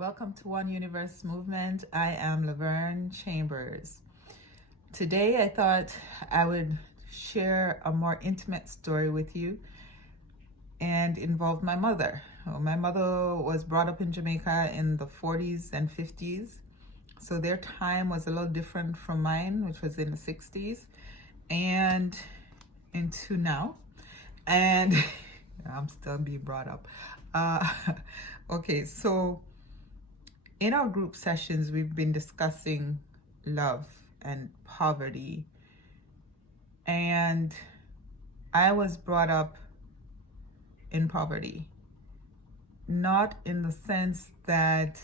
Welcome to One Universe Movement. I am Laverne Chambers. Today I thought I would share a more intimate story with you and involve my mother. My mother was brought up in Jamaica in the 40s and 50s. So their time was a little different from mine, which was in the 60s and into now. And I'm still being brought up. Okay, so in our group sessions, we've been discussing love and poverty. And I was brought up in poverty, not in the sense that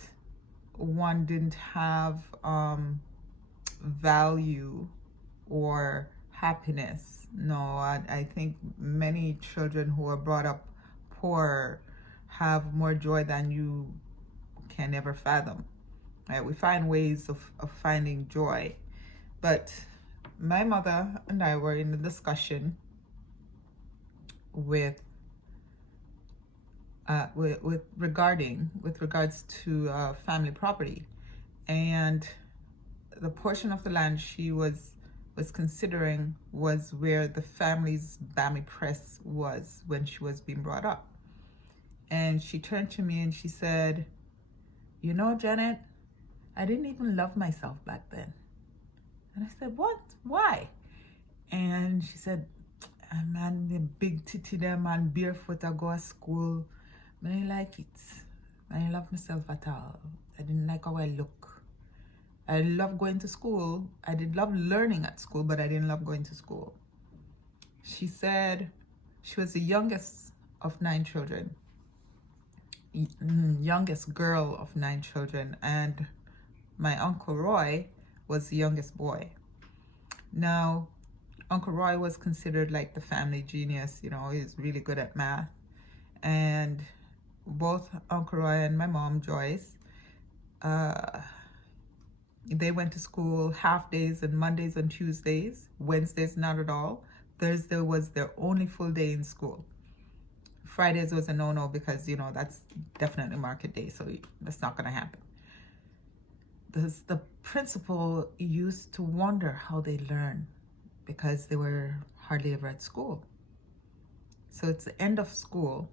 one didn't have value or happiness. No, I think many children who are brought up poor have more joy than you can ever fathom. Right? We find ways of finding joy. But my mother and I were in a discussion with regards to family property, and the portion of the land she was considering was where the family's Bammy press was when she was being brought up. And she turned to me and she said, "You know, Janet, I didn't even love myself back then." And I said, "What? Why?" And she said, "Man, the big titty there, man, barefoot, I go to school. I didn't like it. I didn't love myself at all. I didn't like how I look. I love going to school. I did love learning at school, but I didn't love going to school." She said she was the youngest of 9 children. Youngest girl of 9 children, and my Uncle Roy was the youngest boy. Now, Uncle Roy was considered like the family genius. He's really good at math. And both Uncle Roy and my mom, Joyce, they went to school half days and Mondays and Tuesdays. Wednesdays, not at all. Thursday was their only full day in school. Fridays was a no-no because, that's definitely market day, so that's not going to happen. The principal used to wonder how they learn because they were hardly ever at school. So it's the end of school,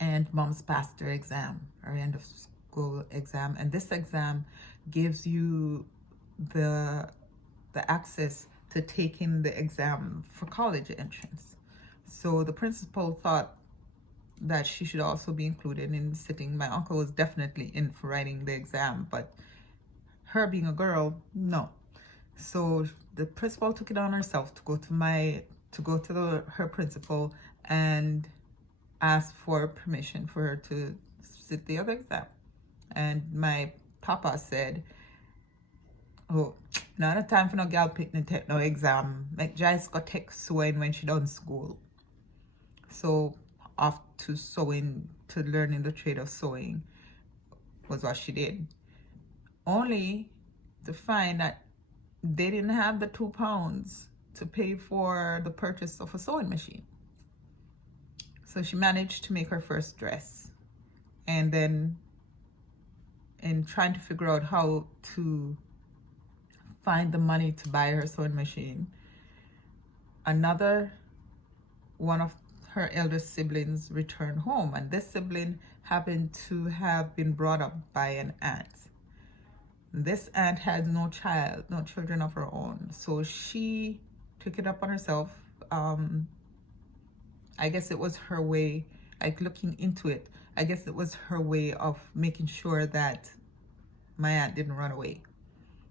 and mom's passed her exam, her end of school exam, and this exam gives you the access to taking the exam for college entrance. So the principal thought that she should also be included in sitting. My uncle was definitely in for writing the exam, but her being a girl, no. So the principal took it on herself to go to her principal and ask for permission for her to sit the other exam. And my papa said, "Oh, not a time for no girl picnic take no exam. Make Joyce go take sewing when she done school." So off to sewing, to learning the trade of sewing was what she did. Only to find that they didn't have the £2 to pay for the purchase of a sewing machine. So she managed to make her first dress. And then in trying to figure out how to find the money to buy her sewing machine, another one of her elder siblings returned home, and this sibling happened to have been brought up by an aunt. This aunt had no children of her own, so she took it up on herself. I guess it was her way, like looking into it, I guess it was her way of making sure that my aunt didn't run away.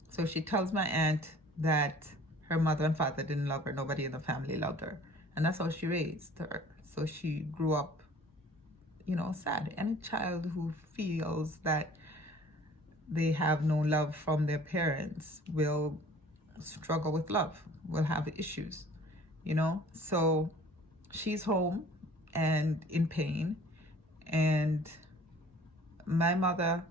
So she tells my aunt that her mother and father didn't love her, nobody in the family loved her. And that's how she raised her. So she grew up, sad. Any child who feels that they have no love from their parents will struggle with love, will have issues, So she's home and in pain. And my mother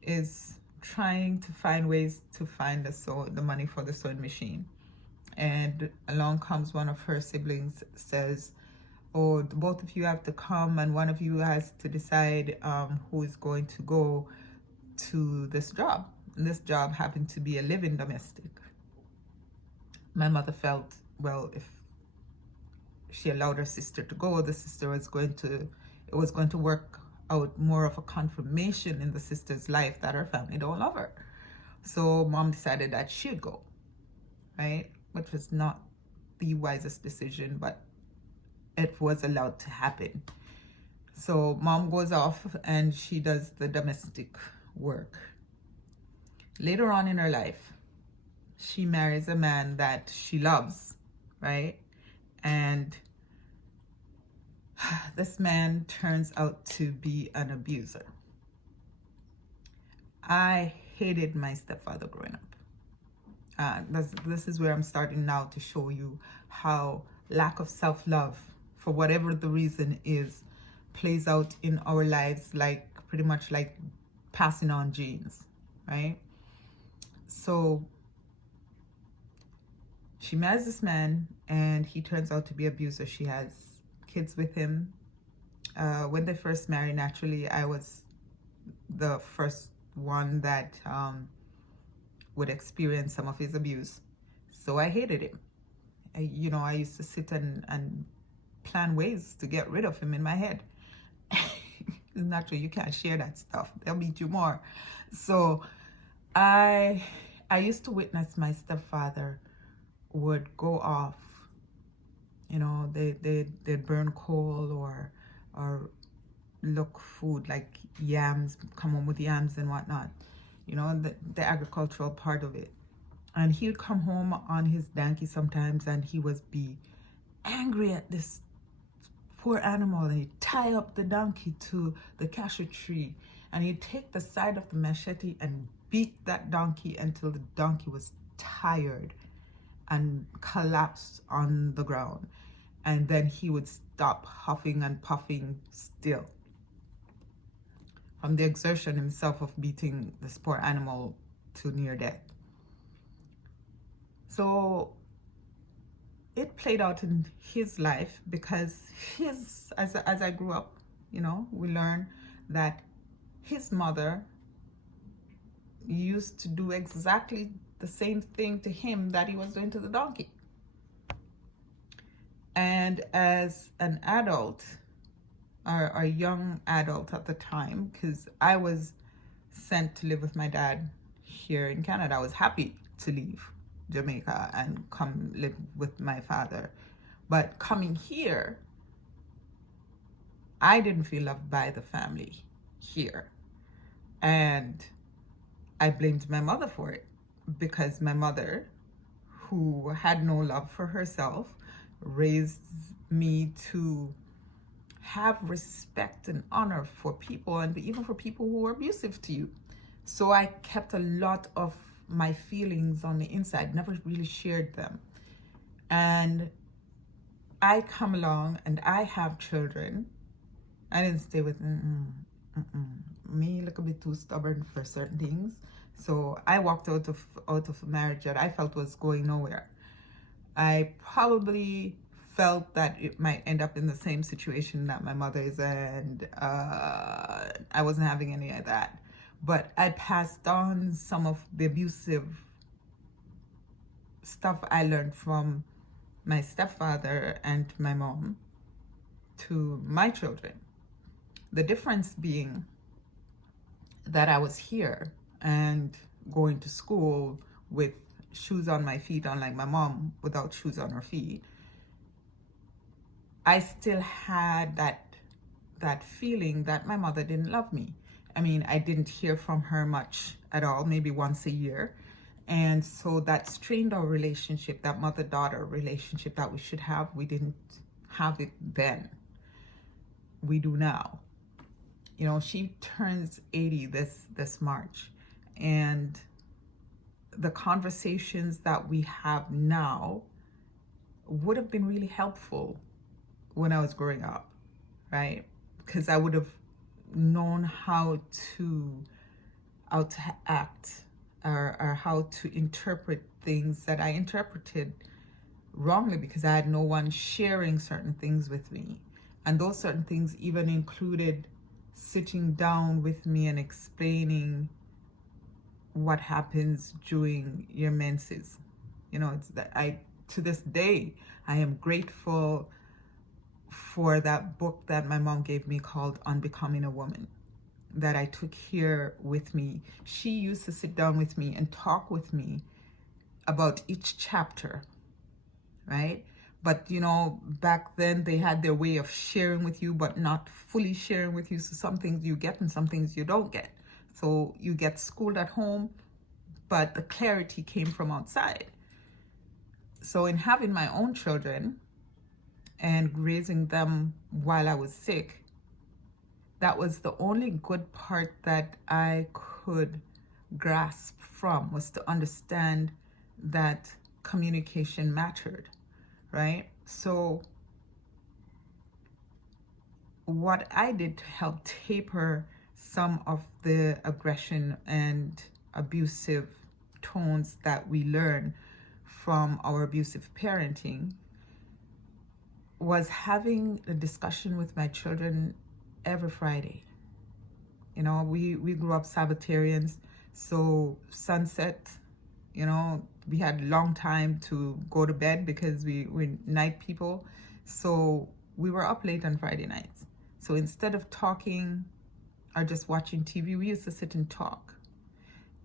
is trying to find ways to find the money for the sewing machine. And along comes one of her siblings, says, or both of you have to come and one of you has to decide who is going to go to this job. And this job happened to be a living domestic. My mother felt, well, if she allowed her sister to go, the sister was going to, it was going to work out more of a confirmation in the sister's life that her family don't love her. So mom decided that she'd go, right? Which was not the wisest decision, but it was allowed to happen. So mom goes off and she does the domestic work. Later on in her life, she marries a man that she loves, right? And this man turns out to be an abuser. I hated my stepfather growing up. This is where I'm starting now to show you how lack of self-love, for whatever the reason is, plays out in our lives, like pretty much like passing on genes, right? So she marries this man and he turns out to be an abuser. She has kids with him. When they first married, naturally, I was the first one that would experience some of his abuse. So I hated him. I used to sit and plan ways to get rid of him in my head. Naturally, you can't share that stuff. They'll beat you more. So I used to witness my stepfather would go off. They'd burn coal or look food like yams, come home with yams and whatnot. The agricultural part of it. And he would come home on his donkey sometimes and he would be angry at this poor animal, and he'd tie up the donkey to the cashew tree and he'd take the side of the machete and beat that donkey until the donkey was tired and collapsed on the ground. And then he would stop huffing and puffing still from the exertion himself of beating this poor animal to near death. So it played out in his life because as I grew up, we learned that his mother used to do exactly the same thing to him that he was doing to the donkey. And as an adult, or a young adult at the time, because I was sent to live with my dad here in Canada. I was happy to leave Jamaica and come live with my father. But coming here, I didn't feel loved by the family here. And I blamed my mother for it, because my mother, who had no love for herself, raised me to have respect and honor for people, and even for people who were abusive to you. So I kept a lot of my feelings on the inside, never really shared them. And I come along and I have children. I didn't stay with me, like a bit too stubborn for certain things. So I walked out of a marriage that I felt was going nowhere. I probably felt that it might end up in the same situation that my mother is, and I wasn't having any of that. But I passed on some of the abusive stuff I learned from my stepfather and my mom to my children. The difference being that I was here and going to school with shoes on my feet, unlike my mom without shoes on her feet. I still had that feeling that my mother didn't love me. I mean, I didn't hear from her much at all, maybe once a year. And so that strained our relationship, that mother-daughter relationship that we should have. We didn't have it then. We do now. She turns 80 this March. And the conversations that we have now would have been really helpful when I was growing up, right? Because I would have known how to act or how to interpret things that I interpreted wrongly because I had no one sharing certain things with me. And those certain things even included sitting down with me and explaining what happens during your menses. You know, it's that I, to this day, I am grateful for that book that my mom gave me called Unbecoming a Woman, that I took here with me. She used to sit down with me and talk with me about each chapter, right? But you know, back then they had their way of sharing with you, but not fully sharing with you. So some things you get and some things you don't get. So you get schooled at home, but the clarity came from outside. So in having my own children and raising them while I was sick, that was the only good part that I could grasp from, was to understand that communication mattered, right? So what I did to help taper some of the aggression and abusive tones that we learn from our abusive parenting was having a discussion with my children every Friday. You know, we grew up Sabbatarians, so sunset, you know, we had long time to go to bed because we're night people. So we were up late on Friday nights. So instead of talking or just watching TV, we used to sit and talk.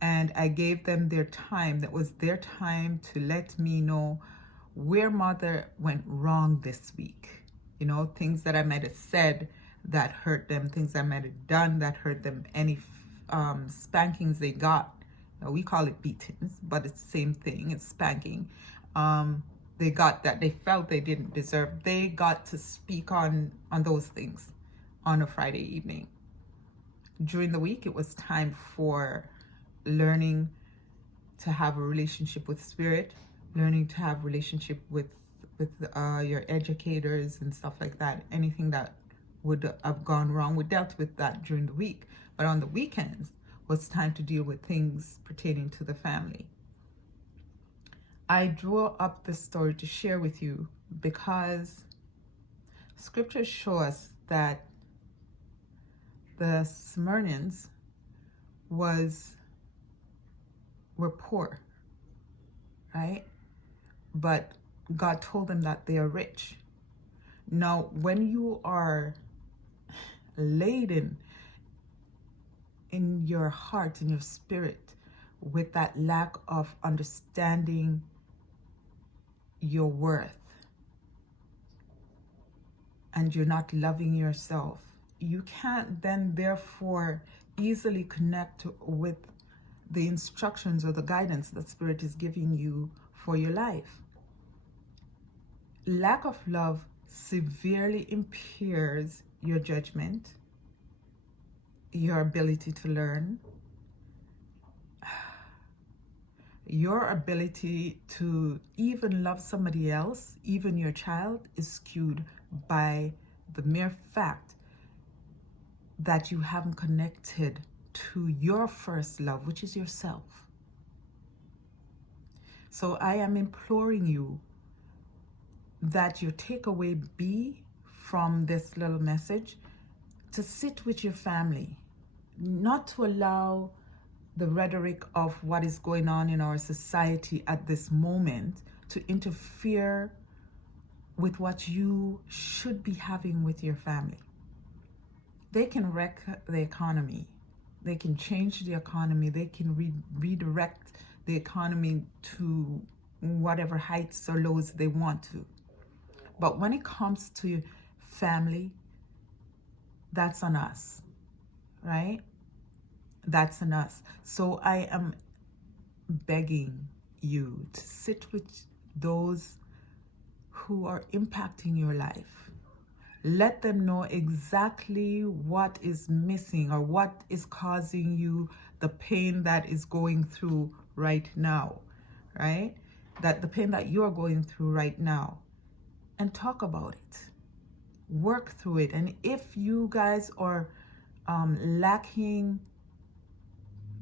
And I gave them their time. That was their time to let me know where mother went wrong this week. You know, things that I might have said that hurt them, things I might have done that hurt them, any spankings they got. We call it beatings, but it's the same thing. It's spanking. They got that they felt they didn't deserve. They got to speak on those things on a Friday evening. During the week, it was time for learning to have a relationship with spirit, learning to have relationship with your educators and stuff like that. Anything that would have gone wrong, we dealt with that during the week. But on the weekends was time to deal with things pertaining to the family. I drew up this story to share with you because scriptures show us that the Smyrnians were poor, right? But God told them that they are rich. Now, when you are laden in your heart, in your spirit, with that lack of understanding your worth, and you're not loving yourself, you can't then therefore easily connect with the instructions or the guidance that Spirit is giving you for your life. Lack of love severely impairs your judgment, your ability to learn, your ability to even love somebody else, even your child, is skewed by the mere fact that you haven't connected to your first love, which is yourself. So I am imploring you that your takeaway be from this little message to sit with your family, not to allow the rhetoric of what is going on in our society at this moment to interfere with what you should be having with your family. They can wreck the economy. They can change the economy. They can redirect the economy to whatever heights or lows they want to. But when it comes to family, that's on us, right? That's on us. So I am begging you to sit with those who are impacting your life. Let them know exactly what is missing or what is causing you the pain that is going through right now, right? That the pain that you're going through right now. And talk about it. Work through it. And if you guys are lacking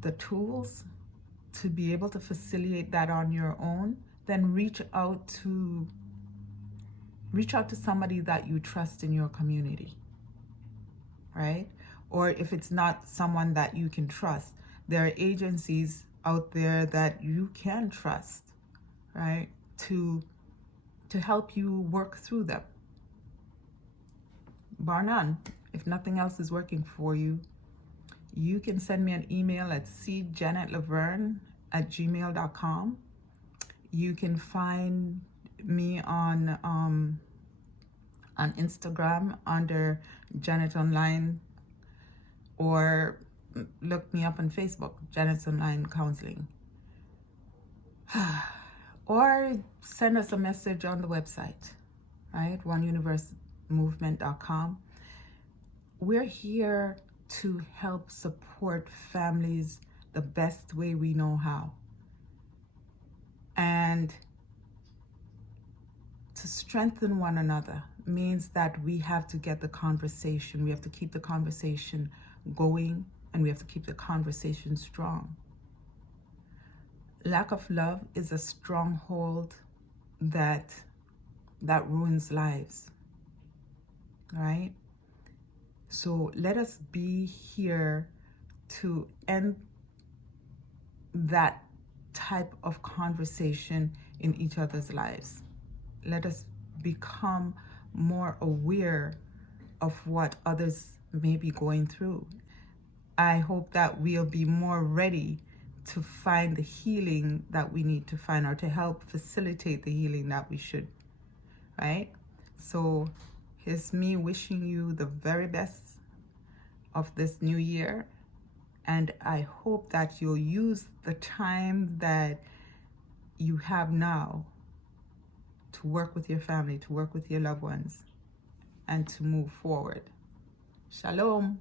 the tools to be able to facilitate that on your own, then reach out to somebody that you trust in your community, right? Or if it's not someone that you can trust, there are agencies out there that you can trust, right? To help you work through them. Bar none. If nothing else is working for you, you can send me an email at cjanetlaverne@gmail.com. You can find me on Instagram under Janet Online, or look me up on Facebook, Janet's Online Counseling. Or send us a message on the website, right? oneuniversemovement.com. We're here to help support families the best way we know how. And to strengthen one another means that we have to get the conversation. We have to keep the conversation going, and we have to keep the conversation strong. Lack of love is a stronghold that ruins lives, right? So let us be here to end that type of conversation in each other's lives. Let us become more aware of what others may be going through. I hope that we'll be more ready to find the healing that we need to find, or to help facilitate the healing that we should, right? So here's me wishing you the very best of this new year, and I hope that you'll use the time that you have now to work with your family, to work with your loved ones, and to move forward. Shalom.